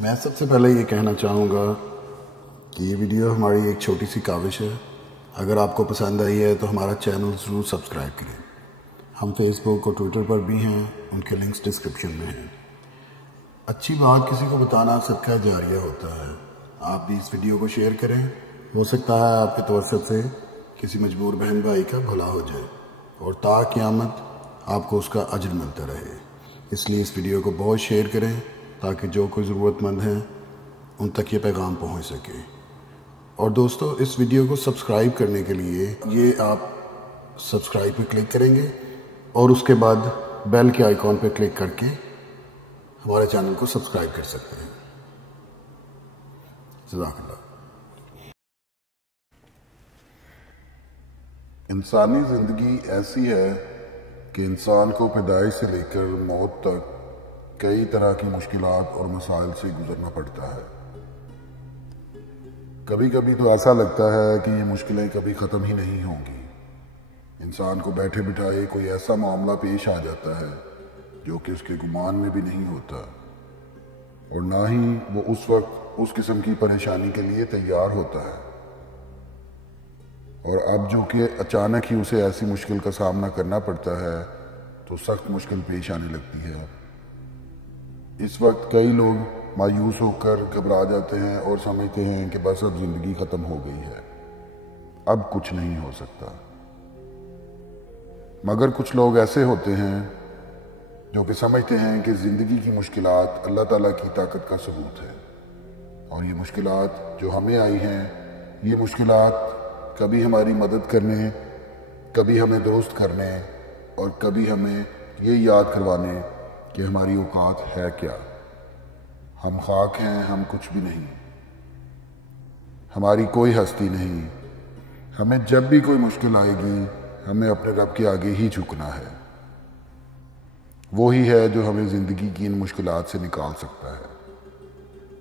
میں سب سے پہلے یہ کہنا چاہوں گا کہ یہ ویڈیو ہماری ایک چھوٹی سی کاوش ہے۔ اگر آپ کو پسند آئی ہے تو ہمارا چینل ضرور سبسکرائب کریں۔ ہم فیس بک اور ٹویٹر پر بھی ہیں، ان کے لنکس ڈسکرپشن میں ہیں۔ اچھی بات کسی کو بتانا صدقہ جاریہ ہوتا ہے۔ آپ بھی اس ویڈیو کو شیئر کریں، ہو سکتا ہے آپ کے توسط سے کسی مجبور بہن بھائی کا بھلا ہو جائے اور تا قیامت آپ کو اس کا اجر ملتا رہے۔ اس لیے اس ویڈیو کو بہت شیئر کریں تاکہ جو کوئی ضرورت مند ہیں ان تک یہ پیغام پہنچ سکے۔ اور دوستو، اس ویڈیو کو سبسکرائب کرنے کے لیے یہ آپ سبسکرائب پہ کلک کریں گے اور اس کے بعد بیل کے آئیکن پہ کلک کر کے ہمارے چینل کو سبسکرائب کر سکتے ہیں۔ جزاک اللہ۔ انسانی زندگی ایسی ہے کہ انسان کو پیدائش سے لے کر موت تک کئی طرح کی مشکلات اور مسائل سے گزرنا پڑتا ہے۔ کبھی کبھی تو ایسا لگتا ہے کہ یہ مشکلیں کبھی ختم ہی نہیں ہوں گی۔ انسان کو بیٹھے بٹھائے کوئی ایسا معاملہ پیش آ جاتا ہے جو کہ اس کے گمان میں بھی نہیں ہوتا، اور نہ ہی وہ اس وقت اس قسم کی پریشانی کے لیے تیار ہوتا ہے، اور اب جو کہ اچانک ہی اسے ایسی مشکل کا سامنا کرنا پڑتا ہے تو سخت مشکل پیش آنے لگتی ہے۔ اس وقت کئی لوگ مایوس ہو کر گھبرا جاتے ہیں اور سمجھتے ہیں کہ بس اب زندگی ختم ہو گئی ہے، اب کچھ نہیں ہو سکتا۔ مگر کچھ لوگ ایسے ہوتے ہیں جو کہ سمجھتے ہیں کہ زندگی کی مشکلات اللہ تعالیٰ کی طاقت کا ثبوت ہے، اور یہ مشکلات جو ہمیں آئی ہیں، یہ مشکلات کبھی ہماری مدد کرنے، کبھی ہمیں درست کرنے، اور کبھی ہمیں یہ یاد کروانے کہ ہماری اوقات ہے کیا۔ ہم خاک ہیں، ہم کچھ بھی نہیں، ہماری کوئی ہستی نہیں۔ ہمیں جب بھی کوئی مشکل آئے گی ہمیں اپنے رب کے آگے ہی جھکنا ہے۔ وہی ہے جو ہمیں زندگی کی ان مشکلات سے نکال سکتا ہے،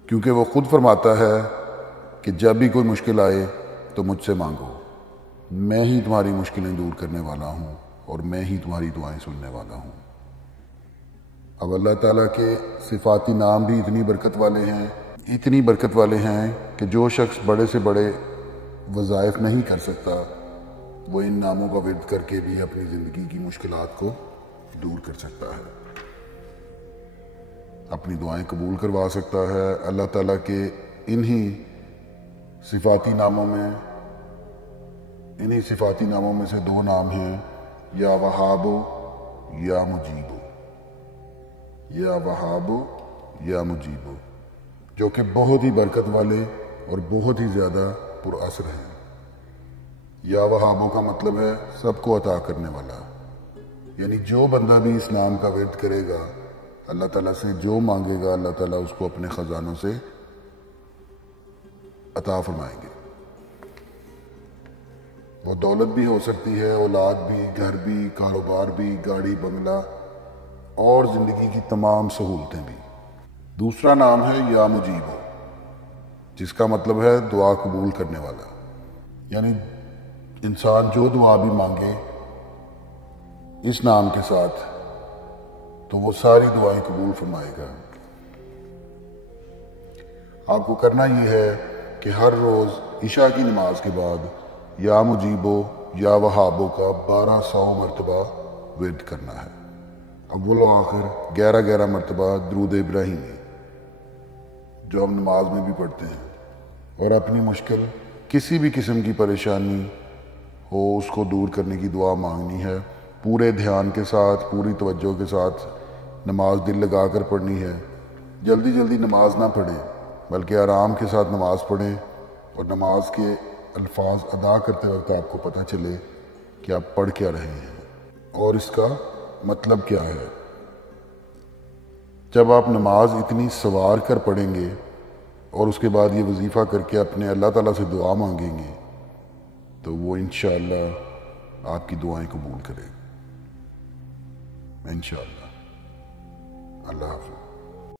کیونکہ وہ خود فرماتا ہے کہ جب بھی کوئی مشکل آئے تو مجھ سے مانگو، میں ہی تمہاری مشکلیں دور کرنے والا ہوں اور میں ہی تمہاری دعائیں سننے والا ہوں۔ اب اللہ تعالیٰ کے صفاتی نام بھی اتنی برکت والے ہیں کہ جو شخص بڑے سے بڑے وظائف نہیں کر سکتا وہ ان ناموں کا ورد کر کے بھی اپنی زندگی کی مشکلات کو دور کر سکتا ہے، اپنی دعائیں قبول کروا سکتا ہے۔ اللہ تعالیٰ کے انہی صفاتی ناموں میں سے دو نام ہیں، یا وہاب یا مجیب، یا وہاب یا مجیب، جو کہ بہت ہی برکت والے اور بہت ہی زیادہ پر اثر ہیں۔ یا وہابوں کا مطلب ہے سب کو عطا کرنے والا، یعنی جو بندہ بھی اس نام کا ورد کرے گا، اللہ تعالیٰ سے جو مانگے گا اللہ تعالیٰ اس کو اپنے خزانوں سے عطا فرمائیں گے۔ وہ دولت بھی ہو سکتی ہے، اولاد بھی، گھر بھی، کاروبار بھی، گاڑی بنگلہ اور زندگی کی تمام سہولتیں بھی۔ دوسرا نام ہے یا مجیب، جس کا مطلب ہے دعا قبول کرنے والا، یعنی انسان جو دعا بھی مانگے اس نام کے ساتھ تو وہ ساری دعائیں قبول فرمائے گا۔ آپ کو کرنا یہ ہے کہ ہر روز عشاء کی نماز کے بعد یا مجیبو یا وہابو کا 1200 مرتبہ ورد کرنا ہے، اول و آخر 11 مرتبہ درود ابراہیمی جو ہم نماز میں بھی پڑھتے ہیں، اور اپنی مشکل کسی بھی قسم کی پریشانی ہو اس کو دور کرنے کی دعا مانگنی ہے۔ پورے دھیان کے ساتھ، پوری توجہ کے ساتھ نماز دل لگا کر پڑھنی ہے۔ جلدی نماز نہ پڑھیں بلکہ آرام کے ساتھ نماز پڑھیں، اور نماز کے الفاظ ادا کرتے وقت آپ کو پتہ چلے کہ آپ پڑھ کیا رہے ہیں اور اس کا مطلب کیا ہے۔ جب آپ نماز اتنی سوار کر پڑھیں گے اور اس کے بعد یہ وظیفہ کر کے اپنے اللہ تعالیٰ سے دعا مانگیں گے تو وہ انشاءاللہ آپ کی دعائیں قبول کرے گا، انشاءاللہ۔ اللہ حافظ۔